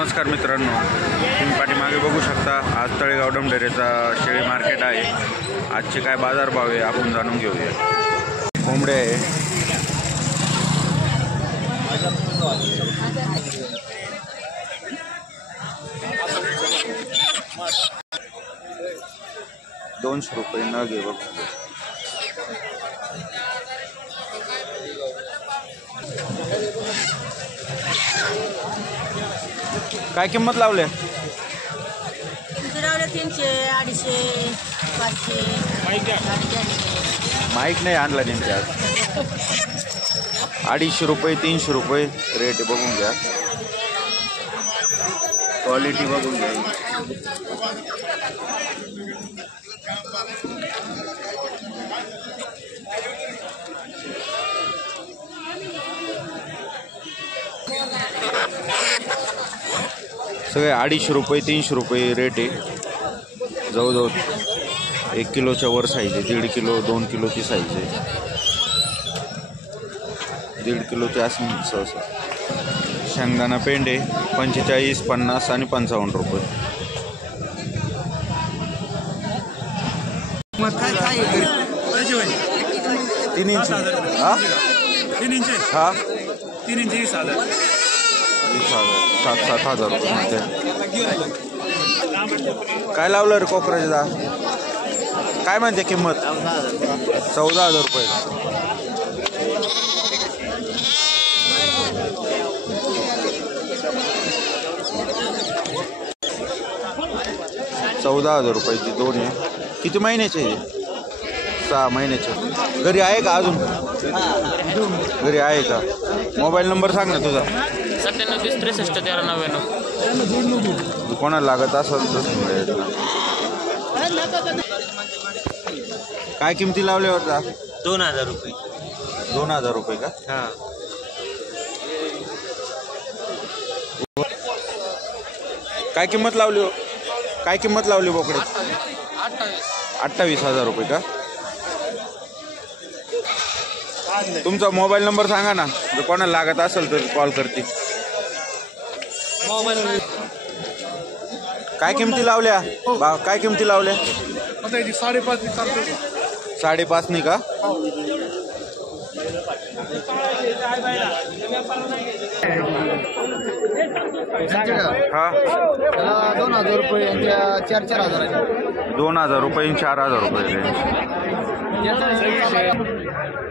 नमस्कार मित्रांनो, तुम्ही पाठीमागे बघू शकता आज तळेगाव डमढेरेचा शेळी मार्केट आहे। आजचे काय बाजारभाव आहे आपण जाणून घेऊया। कोंबडे आहे 200 रुपये नग आहे बघ। काय किंमत लावले? 300, 250, 500। माईक नाही आणला त्यांच्या आज। 250 रुपये 300 रुपये रेट बघून घ्या, क्वालिटी बघून घ्या। सगळे 250 रुपये 300 रुपये रेट आहे। जवळजवळ 1 किलोच्या वर साईज आहे, 1.5 किलो 2 किलोची साईज आहे, 1.5 किलोची असं सहसा। शेंगदाणा पेंडे 45, 50 आणि 55 रुपये। तीन इंच हा 3 इंच हा 3 इंच 20,000 7,000 रुपये। काय लावलं रे कोकराचा? काय म्हणते किंमत? 14,000 रुपये। ₹14,000 दोन आहे। किती महिन्याचे? 6 महिन्याचे। घरी आहे का अजून? घरी आहे का? मोबाईल नंबर सांग ना तुझा। 97 63 1399। कोणाला लागत असेल तर काय किमती लावले होता? 2000 रुपये। 2000 रुपये का? हां। काय किंमत लावली हो? काय किंमत लावली बोकडे? 28,000 रुपये का? तुमचा मोबाईल नंबर सांगा ना, जर कोणाला लागत असेल तर कॉल करते। काय किमती लावल्या? काय किमती लावल्या? 5.5 नाही का? हा 2,000 रुपये 4,000 2,000 रुपये 4,000 रुपये रेंज।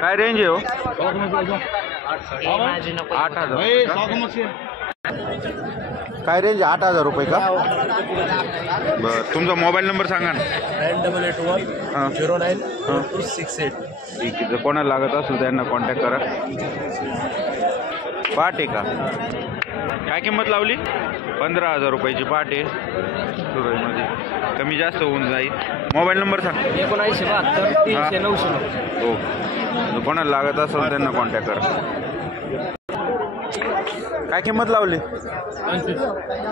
काय रेंज आहे हो? 8,000 काय रेंज? 8,000 रुपये का? बरं, तुमचा मोबाईल नंबर सांगा ना। 98109268। ठीक आहे, जर कोणाला लागत असेल त्यांना कॉन्टॅक्ट करा। पाट आहे का? काय किंमत लावली? 15,000 रुपयाची पाट आहे। सुरईमध्ये कमी जास्त होऊन जाईल। मोबाईल नंबर सांग। 7972 300 हो, जर कोणाला लागत असेल त्यांना कॉन्टॅक्ट करा। काय किंमत लावली?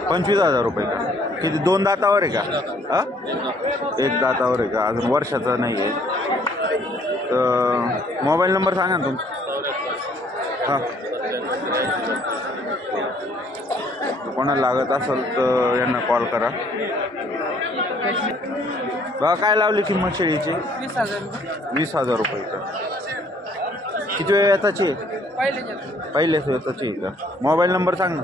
25,000 रुपये का? किती? 2 दातावर आहे का? हा 1 दातावर आहे का? अजून वर्षाचा नाही आहे। तर मोबाईल नंबर सांगा ना तुमचा। हां, कोणाला लागत असेल तर यांना कॉल करा। बघा काय लावली किंमत शेळीची? 20,000 रुपये का? किती वेळ येताची? पहिलेच येताची आहे का? मोबाईल नंबर सांग ना।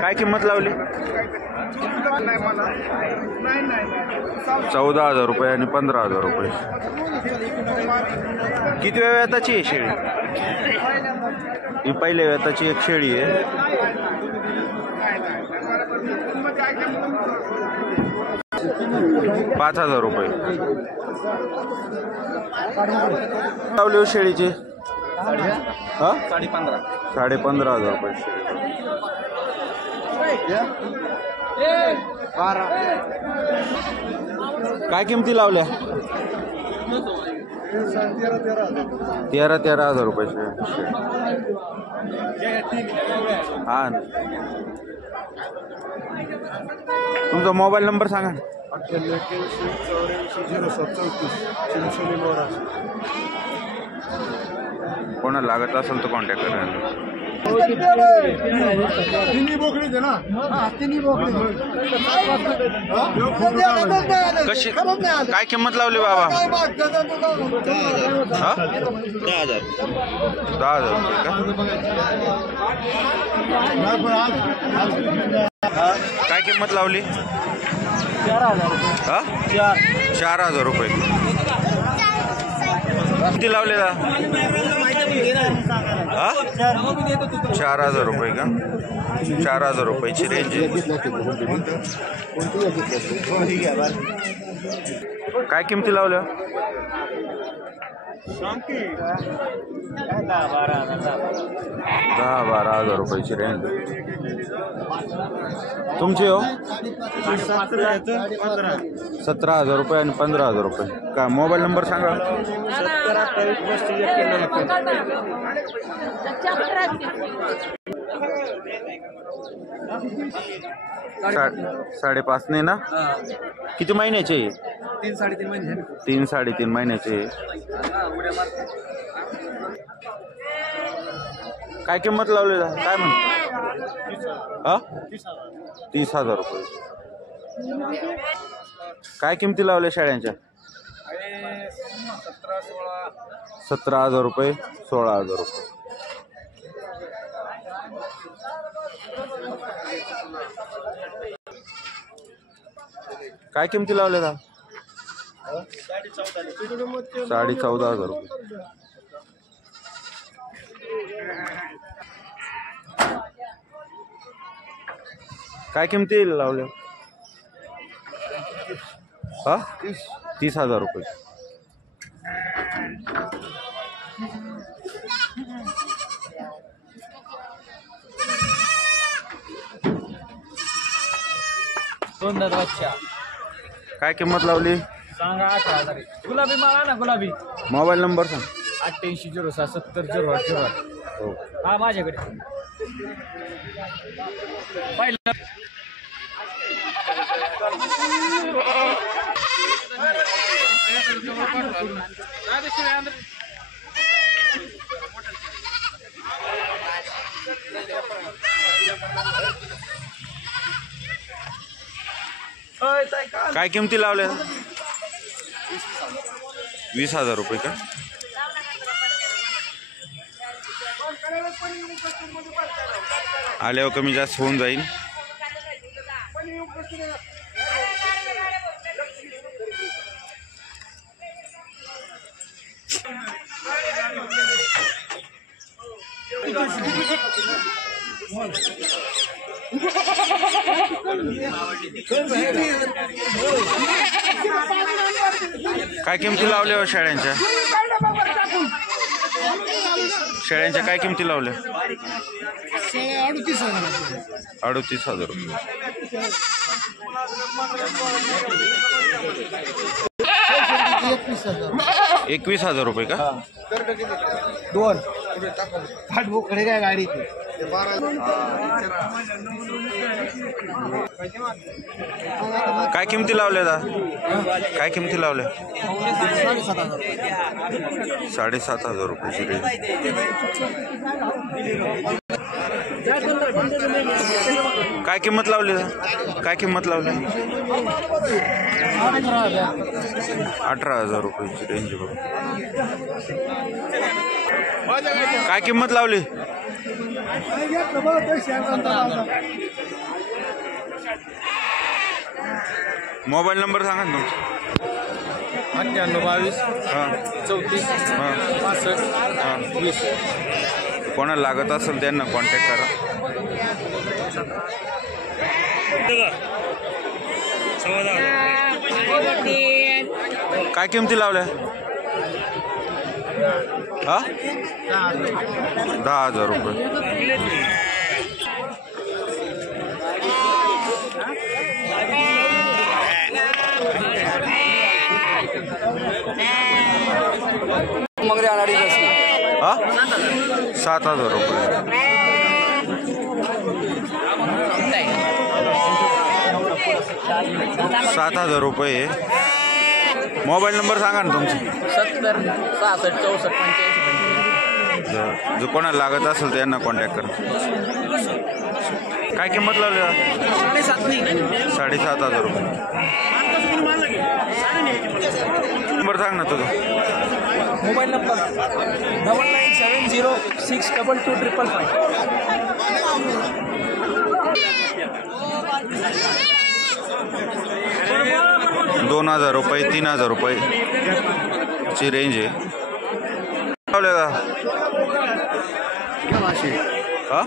काय किंमत लावली? 14,000 रुपये आणि 15,000 रुपये। किती वेळ येताची आहे शेळी? ही पहिल्या वेताची एक शेळी आहे। 5,000 रुपये लावली हो शेळीची? हा 15,500 रुपये शेळी। काय किमती लावल्या? 13,000 रुपये शेळी। हा, तुमचा मोबाईल नंबर सांगा ना। 98 84 07 34 चिंचोली मोरा। कोणाला लागत असेल तर कॉन्टॅक्ट करा. कशी काय किंमत लावली बाबा? 10,000 काय किंमत लावली? 4,000 रुपये. किती लावले दा? 4,000 रुपये का? 4,000 रुपयाची रेंज आहे. काय किमती लावल्या? 10-12,000 रुपयाची रेंज. तुमची हो? 17,000 रुपये आणि 15,000 रुपये का? मोबाईल नंबर सांगा. 5.5 नाही ना? किती महिन्याचे? 3-3.5 महिने. 3-3.5 महिन्याचे. काय किंमत लावली? काय म्हण? 30,000 रुपये. काय किमती लावल्या शेळ्यांच्या? 17,000 रुपये, 16,000 रुपये. काय किमती लावल्या? 14,500 रुपये. काय किमती लावल्या? 30,000 रुपये. काय किंमत लावली? सांगा 18,000. गुलाबी माला ना गुलाबी. मोबाईल नंबर सांग. 8806700808. हो. हा माझ्याकडे पहिलं. काय किमती लावल्या? 20,000 रुपये का? आल्यावर कमी जास्त होऊन जाईल. काय किमती लावल्या हो शेळ्यांच्या? शेळ्यांच्या काय किमती लावल्या? 38,000 रुपये. 21,000 रुपये का? 2 फाट बोकडे काय गाडी. काय किमती लावल्या दा? काय किमती लावल्या? 7,500 रुपयाची रेंज. काय किंमत लावली? काय किंमत लावली? 18,000 रुपयाची रेंज. बघ काय किंमत लावली? मोबाईल नंबर सांगा ना तुमचा. 9822 34 65 20. कोणाला लागत असेल त्यांना कॉन्टॅक्ट करा. काय किमती लावल्या? 10,000 रुपये. मंगरी अनाडी 7,000 रुपये. 7,000 रुपये. मोबाईल नंबर सांगा ना तुमचा. 70 66 64 85. जो कोणाला लागत असेल तर यांना कॉन्टॅक्ट करा. काय किंमत लावली 7,500 रुपये. नंबर सांग ना तुझा. Mobile number 9970622255. 2,000 रुपये 3,000 रुपये ची रेंज आहे. लावले का हा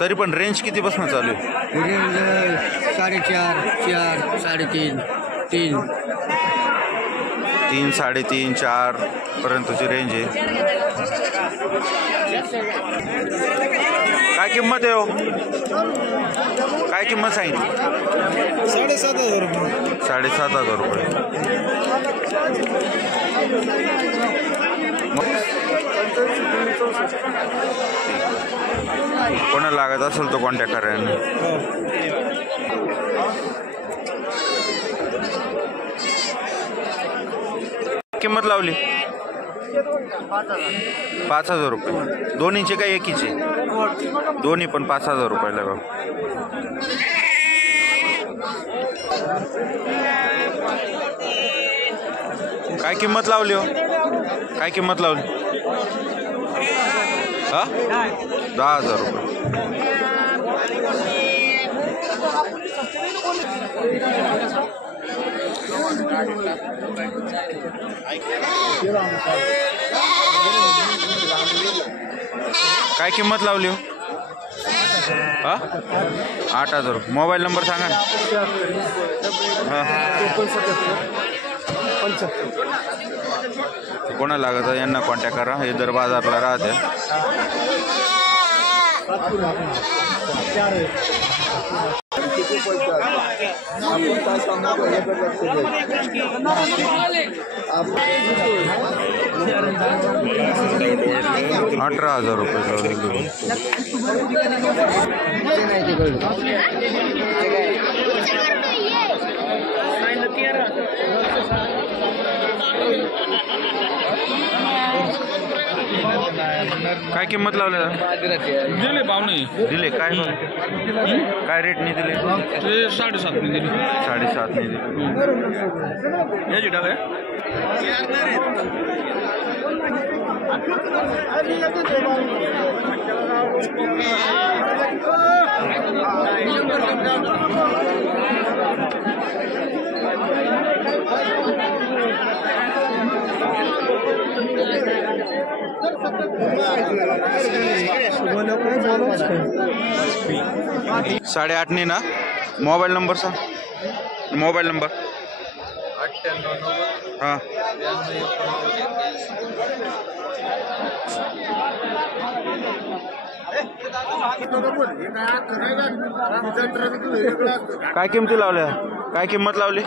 तरी पण रेंज किती बसणं चालू आहे. 4.5, 4, 3.5, 3. 3, 3.5, 4 पर्यंतची रेंज आहे. काय किंमत आहे हो. काय किंमत सांगितली. 7,500 रुपये. 7,500 रुपये. कोणाला लागत असेल तो कॉन्टॅक्ट करा. किंमत लावली 5,000 रुपये. दोन्हीचे काय एकीचे. दोन्ही पण 5,000 रुपये लगा. काय किंमत लावली हो. काय किंमत लावली. हा 10,000 रुपये. काय किंमत लावली हो. हा 8,000 रुपये. मोबाईल नंबर सांगा ना. कोणाला लागत यांना कॉन्टॅक्ट करा. हे दर बाजारला राहते. ₹18,000 रुपये. काय किंमत लावल्या. दिले भाव नाही. दिले काय काय रेटने दिले. 7.5 दिले. 7.5 दिले. याची टाका. साढ़े 8 ने ना. मोबाईल नंबर सांग. मोबाईल नंबर 98 हां. काय किंमती लावल्या. काय किंमत लावली.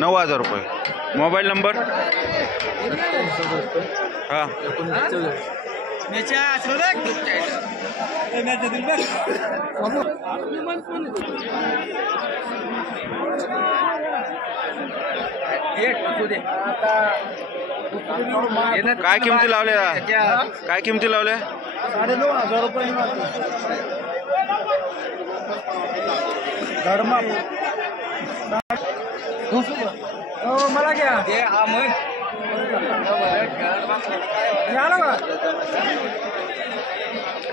9,000 रुपये. मोबाईल नंबर हां. काय किंमती लावल्या. काय किंमती लावल्या. 9,500 रुपये. मला घ्या.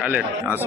आले आज